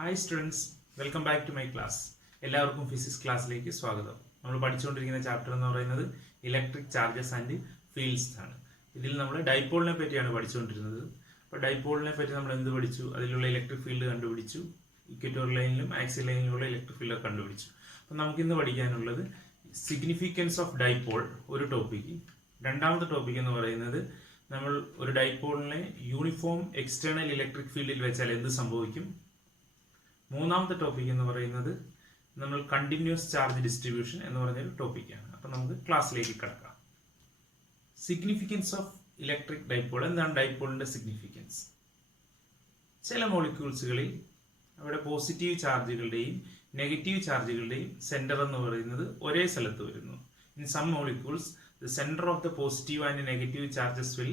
Hi students, welcome back to my class. എല്ലാവർക്കും physics ക്ലാസ്സിലേക്ക് സ്വാഗതം. നമ്മൾ പഠിച്ചുകൊണ്ടിരിക്കുന്ന ചാപ്റ്റർ എന്ന് പറയുന്നത് ഇലക്ട്രിക് ചാർജസ് ആൻഡ് ഫീൽഡ്സ് ആണ്. ഇതിൽ നമ്മൾ ഡൈപോളിനെ പറ്റിയാണ് പഠിച്ചുകൊണ്ടിരുന്നത്. അപ്പോൾ ഡൈപോളിനെ പറ്റി നമ്മൾ എന്ത് പഠിച്ചു? അതിലുള്ള ഇലക്ട്രിക് ഫീൽഡ് കണ്ടുപിടിച്ചു. ഇക്വറ്റോറിയൽ ലൈനിലും ആക്സിയൽ ലൈനിലുള്ള ഇലക്ട്രിക് ഫീൽഡ് കണ്ടുപിടിച്ചു. അപ്പോൾ നമുക്കിന്ന് പഠിക്കാനുള്ളത് സിഗ്നിഫിക്കൻസ് ഓഫ് ഡൈപോൾ ഒരു ടോപ്പിക്ക്. രണ്ടാമത്തെ ടോപ്പിക് എന്ന് പറയുന്നത് നമ്മൾ ഒരു ഡൈപോളിനെ യൂണിഫോം എക്സ്റ്റേണൽ ഇലക്ട്രിക് ഫീൽഡിൽ വെച്ചാൽ എന്ത് സംഭവിക്കും. മൂന്നാമത്തെ ടോപ്പിക് എന്ന് പറയുന്നത് നമ്മൾ കണ്ടിന്യൂസ് ചാർജ് ഡിസ്ട്രിബ്യൂഷൻ എന്ന് പറഞ്ഞൊരു ടോപ്പിക്കാണ്. അപ്പം നമുക്ക് ക്ലാസ്സിലേക്ക് കിടക്കാം. Significance of electric dipole. എന്താണ് ഡൈപോളിന്റെ സിഗ്നിഫിക്കൻസ്? ചില മോളിക്യൂൾസുകളിൽ അവിടെ പോസിറ്റീവ് ചാർജുകളുടെയും നെഗറ്റീവ് ചാർജുകളുടെയും സെന്റർ എന്ന് പറയുന്നത് ഒരേ സ്ഥലത്ത് വരുന്നു. In some molecules the centre of the positive and negative charges will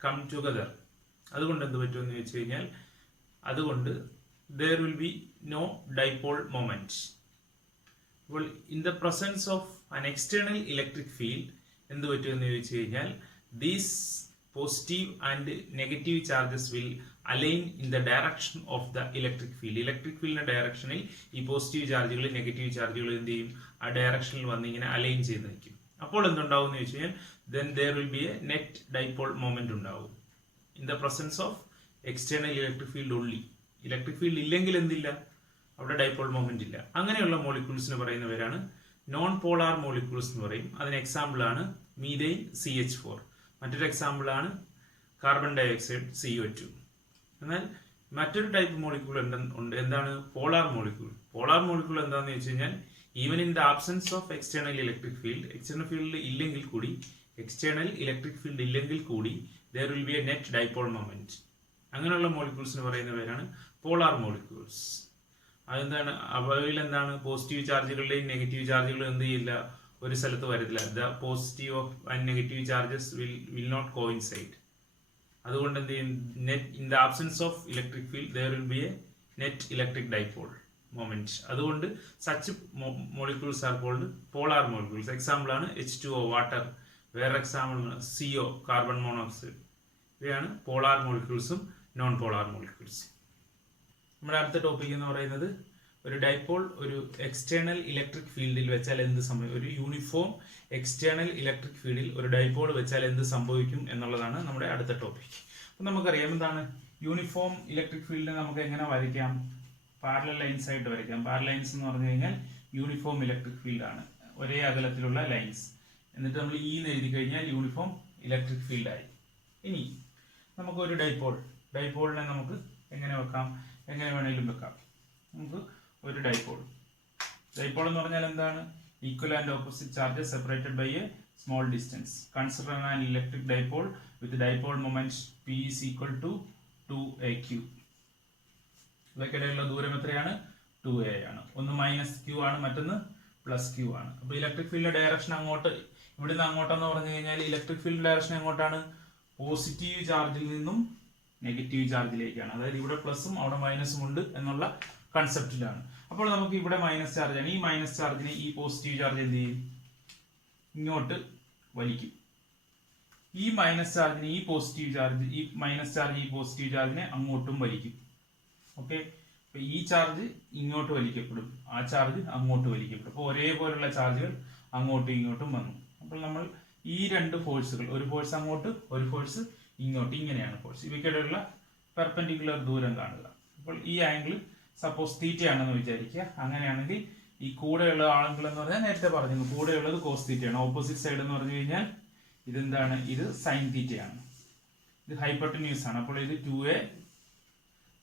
come together. അതുകൊണ്ട് എന്ത് പറ്റുമെന്ന് വെച്ച് കഴിഞ്ഞാൽ അതുകൊണ്ട് there will be no dipole moment. Well, in the presence of an external electric field, എന്ത് പറ്റുമെന്ന് ചോദിച്ചു കഴിഞ്ഞാൽ these positive and negative charges will align in the direction of the electric field. Electric ഫീൽഡിന്റെ ഡയറക്ഷനിൽ ഈ പോസിറ്റീവ് ചാർജുകൾ negative ചാർജുകൾ എന്ത് ചെയ്യും? ആ ഡയറക്ഷനിൽ വന്ന് ഇങ്ങനെ അലൈൻ ചെയ്ത് നിൽക്കും. അപ്പോൾ എന്തുണ്ടാവും എന്ന് ചോദിച്ചു കഴിഞ്ഞാൽ then there will be a net dipole moment ഉണ്ടാവും. In the presence of external electric field only. Electric field ഇല്ലെങ്കിൽ എന്തില്ല? അവിടെ ഡൈപോൾ മൊമെന്റ് ഇല്ല. അങ്ങനെയുള്ള മോളിക്യൂൾസിന് പറയുന്ന പേരാണ് നോൺ പോളാർ മോളിക്യൂൾസ് എന്ന് പറയും. അതിന് എക്സാമ്പിൾ ആണ് മീഥൈൻ CH4. മറ്റൊരു എക്സാമ്പിൾ ആണ് കാർബൺ ഡയോക്സൈഡ് CO2. എന്നാൽ മറ്റൊരു ടൈപ്പ് മോളിക്യൂൾ ഉണ്ട്. എന്താണ്? Polar molecule. പോളാർ മോളിക്യൂൾ എന്താണെന്ന് വെച്ച് കഴിഞ്ഞാൽ even in the absence of external electric field, external field ഇല്ലെങ്കിൽ കൂടി, എക്സ്റ്റേണൽ ഇലക്ട്രിക് ഫീൽഡ് ഇല്ലെങ്കിൽ കൂടി there will be a net dipole moment. അങ്ങനെയുള്ള മോളിക്യൂൾസിന് പറയുന്ന പേരാണ് പോളാർ മോളിക്യൂൾസ്. അതെന്താണ്? അവയിൽ എന്താണ്? പോസിറ്റീവ് ചാർജുകളുടെയും നെഗറ്റീവ് ചാർജുകളും എന്ത് ചെയ്യില്ല? ഒരു സ്ഥലത്ത് വരത്തില്ല. The positive of and negative charges will not coincide. അതുകൊണ്ട് എന്ത് ചെയ്യും? Net in the absence of electric field there will be a net electric dipole moment. അതുകൊണ്ട് such molecules are called polar molecules. Example ആണ് H2O water. വേറെ example CO carbon monoxide. ഇവയാണ് polar മോളിക്യൂൾസും non polar molecules. നമ്മുടെ അടുത്ത topic എന്ന് പറയുന്നത് ഒരു ഡൈപോൾ ഒരു എക്സ്റ്റേണൽ ഇലക്ട്രിക് ഫീൽഡിൽ വെച്ചാൽ എന്ത് സംഭവിക്കും? ഒരു യൂണിഫോം എക്സ്റ്റേണൽ ഇലക്ട്രിക് ഫീൽഡിൽ ഒരു ഡൈപോൾ വെച്ചാൽ എന്ത് സംഭവിക്കും എന്നുള്ളതാണ് നമ്മുടെ അടുത്ത ടോപ്പിക്. അപ്പം നമുക്കറിയാം എന്താണ് യൂണിഫോം ഇലക്ട്രിക് ഫീൽഡ് നമുക്ക് എങ്ങനെ വരയ്ക്കാം? പാരലൽ ലൈൻസ് ആയിട്ട് വരയ്ക്കാം. പാരലൽ ലൈൻസ് എന്ന് പറഞ്ഞു കഴിഞ്ഞാൽ യൂണിഫോം ഇലക്ട്രിക് ഫീൽഡ് ആണ്. ഒരേ അകലത്തിലുള്ള ലൈൻസ്. എന്നിട്ട് നമ്മൾ E എന്ന് എഴുതി കഴിഞ്ഞാൽ യൂണിഫോം ഇലക്ട്രിക് ഫീൽഡായി. ഇനി നമുക്ക് ഒരു ഡൈപോളിനെ നമുക്ക് എങ്ങനെ വെക്കാം? എങ്ങനെ വേണമെങ്കിലും വെക്കാം. നമുക്ക് ഒരു ഡൈപോൾ എന്ന് പറഞ്ഞാൽ എന്താണ്? Equal and opposite charges separated by a small distance. Consider an electric dipole with dipole moment P is equal to 2aq. ഇവയ്ക്കിടയിലുള്ള ദൂരം എത്രയാണ്? 2a ആണ്. ഒന്ന് -q ആണ്, മറ്റൊന്ന് +q ആണ്. അപ്പൊ ഇലക്ട്രിക് ഫീൽഡ് ഡയറക്ഷൻ അങ്ങോട്ട്, ഇവിടുന്ന് അങ്ങോട്ടെന്ന് പറഞ്ഞു കഴിഞ്ഞാൽ ഇലക്ട്രിക് ഫീൽഡ് ഡയറക്ഷൻ എങ്ങോട്ടാണ്? പോസിറ്റീവ് ചാർജിൽ നിന്നും നെഗറ്റീവ് ചാർജിലേക്കാണ്. അതായത് ഇവിടെ പ്ലസും അവിടെ മൈനസും ഉണ്ട് എന്നുള്ള കൺസെപ്റ്റിലാണ്. അപ്പോൾ നമുക്ക് ഇവിടെ മൈനസ് ചാർജ് ആണ്. ഈ മൈനസ് ചാർജിനെ ഈ പോസിറ്റീവ് ചാർജ് എന്ത് ചെയ്യും? ഇങ്ങോട്ട് വലിക്കും. ഈ മൈനസ് ചാർജിനെ ഈ പോസിറ്റീവ് ചാർജ്, ഈ മൈനസ് ചാർജ് ഈ പോസിറ്റീവ് ചാർജിനെ അങ്ങോട്ടും വലിക്കും. ഓക്കെ, അപ്പൊ ഈ ചാർജ് ഇങ്ങോട്ട് വലിക്കപ്പെടും, ആ ചാർജ് അങ്ങോട്ട് വലിക്കപ്പെടും. അപ്പോൾ ഒരേപോലുള്ള ചാർജുകൾ അങ്ങോട്ടും ഇങ്ങോട്ടും വന്നു. അപ്പോൾ നമ്മൾ ഈ രണ്ട് ഫോഴ്സുകൾ, ഒരു ഫോഴ്സ് അങ്ങോട്ട് ഒരു ഫോഴ്സ് ഇങ്ങോട്ട്, ഇങ്ങനെയാണ് ഫോഴ്സ്. ഇവയ്ക്കിടെയുള്ള പെർപെൻഡിക്കുലർ ദൂരം കാണുക. അപ്പോൾ ഈ ആംഗിൾ സപ്പോസ് തീറ്റ ആണെന്ന് വിചാരിക്കുക. അങ്ങനെയാണെങ്കിൽ ഈ കൂടെയുള്ള ആംഗിൾ എന്ന് പറഞ്ഞാൽ നേരത്തെ പറഞ്ഞു, കൂടെയുള്ളത് കോസ് തീറ്റയാണ്. ഓപ്പോസിറ്റ് സൈഡ് എന്ന് പറഞ്ഞു കഴിഞ്ഞാൽ ഇതെന്താണ്? ഇത് സൈൻ തീറ്റയാണ്. ഇത് ഹൈപ്പോട്ടന്യൂസ് ആണ്. അപ്പോൾ ഇത് 2a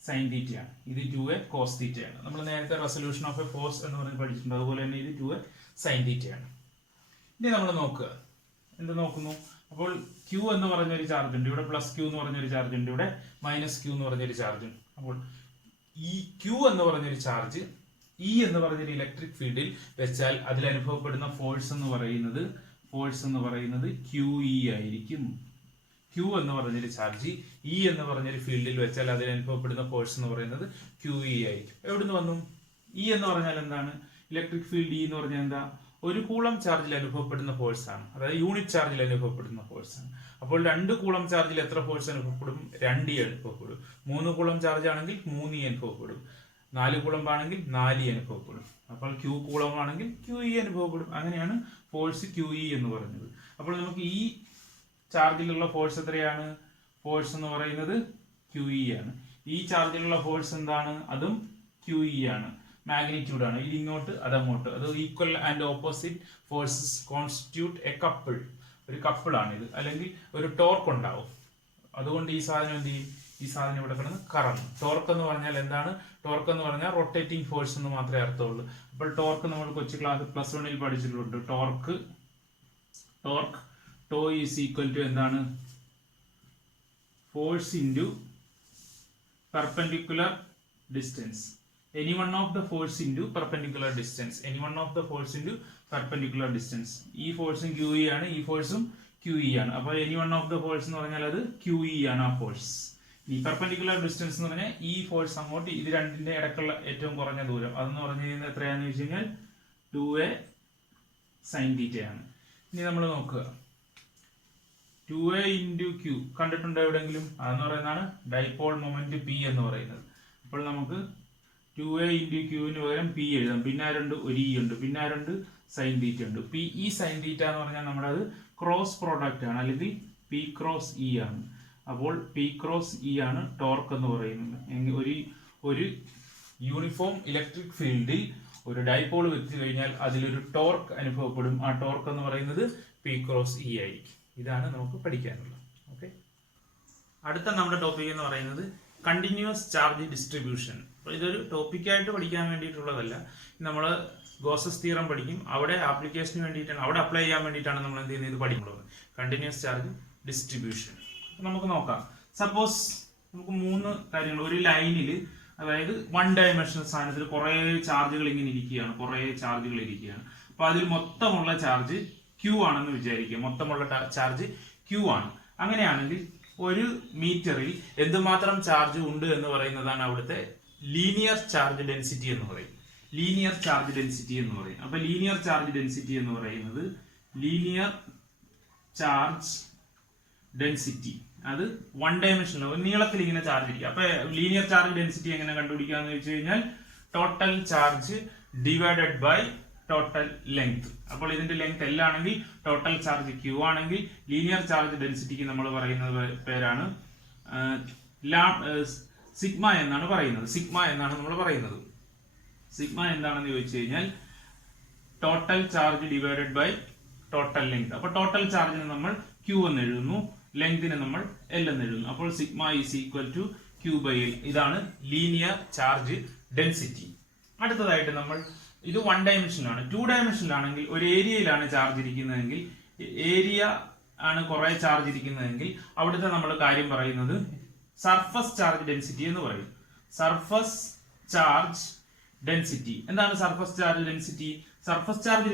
സൈൻ തീറ്റയാണ്, ഇത് 2a കോസ് തീറ്റയാണ്. നമ്മൾ നേരത്തെ റെസൊല്യൂഷൻ ഓഫ് എ ഫോഴ്സ് എന്ന് പറഞ്ഞ് പഠിച്ചിട്ടുണ്ട്. അതുപോലെ തന്നെ ഇത് 2a സൈൻ തീറ്റയാണ്. ഇനി നമ്മൾ നോക്കുക, എന്ത് നോക്കുന്നു? അപ്പോൾ Q എന്ന് പറഞ്ഞൊരു ചാർജ് ഉണ്ട്, ഇവിടെ +q എന്ന് പറഞ്ഞൊരു ചാർജ് ഉണ്ട്, ഇവിടെ -q എന്ന് പറഞ്ഞൊരു ചാർജ് ഉണ്ട്. അപ്പോൾ ഈ Q എന്ന് പറഞ്ഞൊരു ചാർജ് E എന്ന് പറഞ്ഞൊരു ഇലക്ട്രിക് ഫീൽഡിൽ വെച്ചാൽ അതിൽ അനുഭവപ്പെടുന്ന ഫോഴ്സ് എന്ന് പറയുന്നത് QE ആയിരിക്കും. Q എന്ന് പറഞ്ഞൊരു ചാർജ് E എന്ന് പറഞ്ഞൊരു ഫീൽഡിൽ വെച്ചാൽ അതിൽ അനുഭവപ്പെടുന്ന ഫോഴ്സ് എന്ന് പറയുന്നത് QE ആയിരിക്കും. എവിടുന്ന് വന്നു? E എന്ന് പറഞ്ഞാൽ എന്താണ്? ഇലക്ട്രിക് ഫീൽഡ് E എന്ന് പറഞ്ഞാൽ എന്താ? ഒരു കൂളം ചാർജിൽ അനുഭവപ്പെടുന്ന ഫോഴ്സ് ആണ്. അതായത് യൂണിറ്റ് ചാർജിൽ അനുഭവപ്പെടുന്ന ഫോഴ്സ് ആണ്. അപ്പോൾ 2 കൂളം ചാർജിൽ എത്ര ഫോഴ്സ് അനുഭവപ്പെടും? 2e അനുഭവപ്പെടും. 3 കൂളം ചാർജ് ആണെങ്കിൽ 3e അനുഭവപ്പെടും. 4 കൂളംബ് ആണെങ്കിൽ 4E അനുഭവപ്പെടും. അപ്പോൾ Q കൂളംബ് ആണെങ്കിൽ QE അനുഭവപ്പെടും. അങ്ങനെയാണ് ഫോഴ്സ് QE എന്ന് പറയുന്നത്. അപ്പോൾ നമുക്ക് ഈ ചാർജിലുള്ള ഫോഴ്സ് എത്രയാണ്? ഫോഴ്സ് എന്ന് പറയുന്നത് QE ആണ്. ഈ ചാർജിലുള്ള ഫോഴ്സ് എന്താണ്? അതും QE ആണ്. മാഗ്നിറ്റ്യൂഡ് ആണ്. ഇത് ഇങ്ങോട്ട് അതങ്ങോട്ട്. അത് equal and opposite forces constitute A couple. ഒരു കപ്പിൾ ആണ് ഇത്. അല്ലെങ്കിൽ ഒരു ടോർക്ക് ഉണ്ടാവും. അതുകൊണ്ട് ഈ സാധനം എന്ത് ചെയ്യും? ഈ സാധനം ഇവിടെ കിടന്ന് കറങ്ങും. ടോർക്ക് എന്ന് പറഞ്ഞാൽ എന്താണ്? ടോർക്ക് എന്ന് പറഞ്ഞാൽ റൊട്ടേറ്റിംഗ് ഫോഴ്സ് എന്ന് മാത്രമേ അർത്ഥമുള്ളൂ. അപ്പോൾ ടോർക്ക് നമ്മൾ കൊച്ചു ക്ലാസ് +1 പഠിച്ചിട്ടുണ്ട്. Torque tau is equal to എന്താണ്? Force into perpendicular distance. Any one of the force into perpendicular distance. Any one of the force into perpendicular distance. ഈ ഫോഴ്സും QE ആണ്, ഈ ഫോഴ്സും QE ആണ്. അപ്പോൾ any one of the force എന്ന് പറഞ്ഞാൽ അത് QE ആണ് ആ ഫോഴ്സ്. ഈ പെർപെൻഡിക്കുലർ ഡിസ്റ്റൻസ് എന്ന് പറഞ്ഞാൽ ഈ ഫോഴ്സ് അങ്ങോട്ട് ഇത് രണ്ടിന്റെ ഇടയ്ക്കുള്ള ഏറ്റവും കുറഞ്ഞ ദൂരം. അതെന്ന് പറഞ്ഞു കഴിഞ്ഞാൽ എത്രയാണെന്ന് വെച്ച് കഴിഞ്ഞാൽ 2a sin θ ആണ്. ഇനി നമ്മൾ നോക്കുക, 2a into Q കണ്ടിട്ടുണ്ടോ എവിടെയെങ്കിലും? അതെന്ന് പറയുന്നതാണ് ഡൈപോൾ മൊമെന്റ് P എന്ന് പറയുന്നത്. അപ്പോൾ നമുക്ക് 2a into Qന് പകരം P എഴുതാം. പിന്നെ ആരുണ്ട്? ഒരു E ഉണ്ട്. പിന്നെ ആരുണ്ട്? സൈൻ തീറ്റ ഉണ്ട്. PE സൈൻ തീറ്റ എന്ന് പറഞ്ഞാൽ നമ്മുടെ അത് ക്രോസ് പ്രോഡക്റ്റ് ആണ്, അല്ലെങ്കിൽ P ക്രോസ് E ആണ്. അപ്പോൾ P ക്രോസ് E ആണ് ടോർക്ക് എന്ന് പറയുന്നത്. ഒരു യൂണിഫോം ഇലക്ട്രിക് ഫീൽഡിൽ ഒരു ഡൈപോൾ വെച്ച് കഴിഞ്ഞാൽ അതിലൊരു ടോർക്ക് അനുഭവപ്പെടും. ആ ടോർക്ക് എന്ന് പറയുന്നത് P ക്രോസ് E ആയിരിക്കും. ഇതാണ് നമുക്ക് പഠിക്കാനുള്ളത്. ഓക്കെ, അടുത്ത നമ്മുടെ ടോപ്പിക് എന്ന് പറയുന്നത് കണ്ടിന്യൂസ് ചാർജ് ഡിസ്ട്രിബ്യൂഷൻ. അപ്പോൾ ഇതൊരു ടോപ്പിക്കായിട്ട് പഠിക്കാൻ വേണ്ടിയിട്ടുള്ളതല്ല. നമ്മൾ ഗോസസ് തിയറം പഠിക്കും. അവിടെ ആപ്ലിക്കേഷന് വേണ്ടിയിട്ടാണ്, അവിടെ അപ്ലൈ ചെയ്യാൻ വേണ്ടിയിട്ടാണ് നമ്മൾ എന്ത് ചെയ്യുന്നത്? ഇത് പഠിക്കുന്നത് കണ്ടിന്യൂസ് ചാർജ് ഡിസ്ട്രിബ്യൂഷൻ. നമുക്ക് നോക്കാം. സപ്പോസ് നമുക്ക് 3 കാര്യങ്ങൾ ഒരു ലൈനിൽ, അതായത് 1 ഡയമെൻഷണൽ സ്ഥാനത്തിൽ കുറേ ചാർജുകൾ ഇങ്ങനെ ഇരിക്കുകയാണ്. അപ്പൊ അതിൽ മൊത്തമുള്ള ചാർജ് Q ആണെന്ന് വിചാരിക്കുക. മൊത്തമുള്ള ചാർജ് Q ആണ്. അങ്ങനെയാണെങ്കിൽ ഒരു മീറ്ററിൽ എന്തുമാത്രം ചാർജ് ഉണ്ട് എന്ന് പറയുന്നതാണ് അവിടുത്തെ ലീനിയർ ചാർജ് ഡെൻസിറ്റി എന്ന് പറയും. അപ്പൊ ലീനിയർ ചാർജ് ഡെൻസിറ്റി എന്ന് പറയുന്നത് അത് 1 ഡയമെൻഷനിൽ നീളത്തിൽ ഇങ്ങനെ ചാർജ് ഇരിക്കുക. അപ്പൊ ലീനിയർ ചാർജ് ഡെൻസിറ്റി എങ്ങനെ കണ്ടുപിടിക്കാന്ന് വെച്ച് കഴിഞ്ഞാൽ total charge divided by total length. അപ്പോൾ ഇതിന്റെ ലെങ്ത് L ആണെങ്കിൽ ടോട്ടൽ ചാർജ് Q ആണെങ്കിൽ ലീനിയർ ചാർജ് ഡെൻസിറ്റിക്ക് നമ്മൾ പറയുന്നത് പേരാണ് സിഗ്മ എന്നാണ് നമ്മൾ പറയുന്നത്. സിഗ്മ എന്താണെന്ന് ചോദിച്ചു കഴിഞ്ഞാൽ total charge divided by total length. അപ്പോൾ ടോട്ടൽ ചാർജിന് നമ്മൾ Q എന്ന് എഴുതുന്നു, ലെങ്തിന് നമ്മൾ L എന്ന് എഴുതുന്നു. അപ്പോൾ sigma is equal to Q by L. ഇതാണ് ലീനിയർ ചാർജ് ഡെൻസിറ്റി. അടുത്തതായിട്ട് നമ്മൾ ഇത് 1 ഡയമെൻഷനിലാണ്. 2 ഡയമെൻഷനിലാണെങ്കിൽ ഒരു ഏരിയയിലാണ് ചാർജ് ഇരിക്കുന്നതെങ്കിൽ, ഏരിയ ആണ് കുറെ ചാർജ് ഇരിക്കുന്നതെങ്കിൽ അവിടുത്തെ നമ്മൾ കാര്യം പറയുന്നത് സർഫസ് ചാർജ് ഡെൻസിറ്റി എന്ന് പറയും. സർഫസ് ചാർജ് ഡെൻസിറ്റി എന്താണ്? സർഫസ് ചാർജ്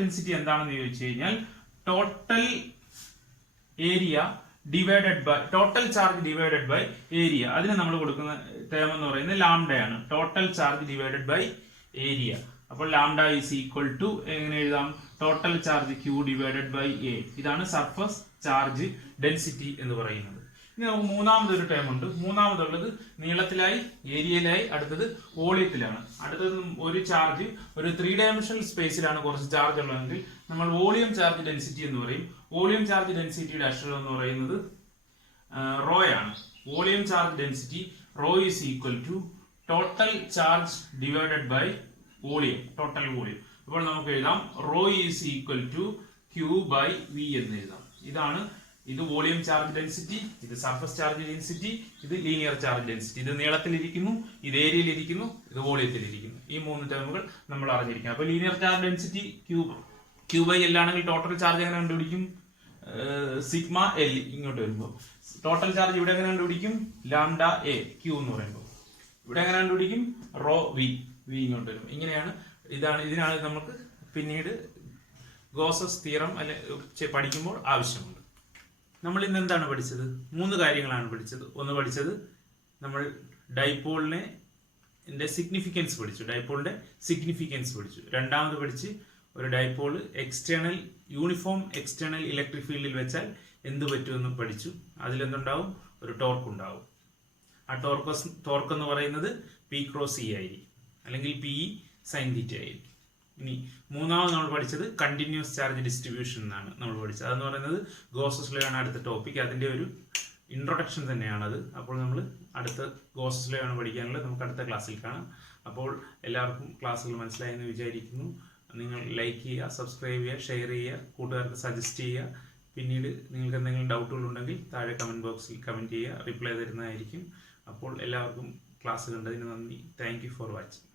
ഡെൻസിറ്റി എന്താണെന്ന് ചോദിച്ചു കഴിഞ്ഞാൽ total area divided by total charge divided by area. അതിന് നമ്മൾ കൊടുക്കുന്ന ടേം എന്ന് പറയുന്നത് ലാംഡയാണ്. Total charge divided by area. അപ്പോൾ ലാംഡ ഈസ് ഈക്വൽ ടു എങ്ങനെ എഴുതാം? Total charge Q divided by A. ഇതാണ് സർഫസ് ചാർജ് ഡെൻസിറ്റി എന്ന് പറയുന്നത്. ഇനി നമുക്ക് മൂന്നാമതൊരു ടേം ഉണ്ട്. മൂന്നാമതുള്ളത് നീളത്തിലായി, ഏരിയയിലായി, അടുത്തത് വോളിയത്തിലാണ്. അടുത്തത് ഒരു ചാർജ് ഒരു 3 ഡയമെൻഷണൽ സ്പേസിലാണ് കുറച്ച് ചാർജ് ഉള്ളതെങ്കിൽ നമ്മൾ വോളിയം ചാർജ് ഡെൻസിറ്റി എന്ന് പറയും. വോളിയം ചാർജ് ഡെൻസിറ്റിയുടെ അക്ഷരം എന്ന് പറയുന്നത് റോ ആണ്. Volume charge density rho is equal to total charge divided by volume, total volume. അപ്പോൾ നമുക്ക് എഴുതാം rho is equal to Q by V എന്ന് എഴുതാം. ഇത് വോളിയം ചാർജ് ഡെൻസിറ്റി, ഇത് സർഫസ് ചാർജ് ഡെൻസിറ്റി, ഇത് ലീനിയർ ചാർജ് ഡെൻസിറ്റി. ഇത് നീളത്തിലിരിക്കുന്നു, ഇത് ഏരിയയിലിരിക്കുന്നു, ഇത് വോളിയത്തിലിരിക്കുന്നു. ഈ 3 ടേമുകൾ നമ്മൾ അറിഞ്ഞിരിക്കണം. അപ്പൊ linear charge density Q by L ആണെങ്കിൽ ടോട്ടൽ ചാർജ് എങ്ങനെ കണ്ടുപിടിക്കും? സിഗ്മ L ഇങ്ങോട്ട് വരുമ്പോൾ. ടോട്ടൽ ചാർജ് ഇവിടെ എങ്ങനെ കണ്ടുപിടിക്കും? ലാംഡ A Q എന്ന് പറയുമ്പോൾ. ഇവിടെ എങ്ങനെ കണ്ടുപിടിക്കും? റോ V ഇങ്ങോട്ട് വരും. ഇതിനാണ് നമുക്ക് പിന്നീട് ഗോസസ് തിയറം പഠിക്കുമ്പോൾ ആവശ്യമുണ്ട്. നമ്മൾ ഇന്ന് എന്താണ് പഠിച്ചത്? 3 കാര്യങ്ങളാണ് പഠിച്ചത്. ഒന്ന് പഠിച്ചത് നമ്മൾ ഡൈപോളിന്റെ സിഗ്നിഫിക്കൻസ് പഠിച്ചു. രണ്ടാമത് പഠിച്ച് ഒരു ഡൈപോൾ യൂണിഫോം എക്സ്റ്റേണൽ ഇലക്ട്രിക് ഫീൽഡിൽ വെച്ചാൽ എന്ത് പറ്റുമെന്ന് പഠിച്ചു. അതിലെന്തുണ്ടാവും? ഒരു ടോർക്ക് ഉണ്ടാവും. ആ ടോർക്ക് എന്ന് പറയുന്നത് P ക്രോസ് E ആയിരിക്കും. അല്ലെങ്കിൽ പി സൈൻ തീറ്റ ആയിരിക്കും. ഇനി മൂന്നാമത് നമ്മൾ പഠിച്ചത് കണ്ടിന്യൂസ് ചാർജ് ഡിസ്ട്രിബ്യൂഷൻ എന്നാണ് നമ്മൾ പഠിച്ചത്. അതെന്ന് പറയുന്നത് ഗോസസ് ലോ ആണ് അടുത്ത ടോപ്പിക്. അതിൻ്റെ ഒരു ഇൻട്രൊഡക്ഷൻ തന്നെയാണത്. അപ്പോൾ നമ്മൾ അടുത്ത ഗോസസ് ലോ ആണ് പഠിക്കാനുള്ളത്. നമുക്ക് അടുത്ത ക്ലാസ്സിൽ കാണാം. അപ്പോൾ എല്ലാവർക്കും ക്ലാസ്സുകൾ മനസ്സിലായെന്ന് വിചാരിക്കുന്നു. നിങ്ങൾ ലൈക്ക് ചെയ്യുക, സബ്സ്ക്രൈബ് ചെയ്യുക, ഷെയർ ചെയ്യുക, കൂട്ടുകാർക്ക് സജസ്റ്റ് ചെയ്യുക. പിന്നീട് നിങ്ങൾക്ക് എന്തെങ്കിലും ഡൗട്ടുകൾ ഉണ്ടെങ്കിൽ താഴെ കമൻറ്റ് ബോക്സിൽ കമൻറ്റ് ചെയ്യുക, റിപ്ലൈ തരുന്നതായിരിക്കും. അപ്പോൾ എല്ലാവർക്കും ക്ലാസ് കണ്ടതിന് നന്ദി. Thank you for watching.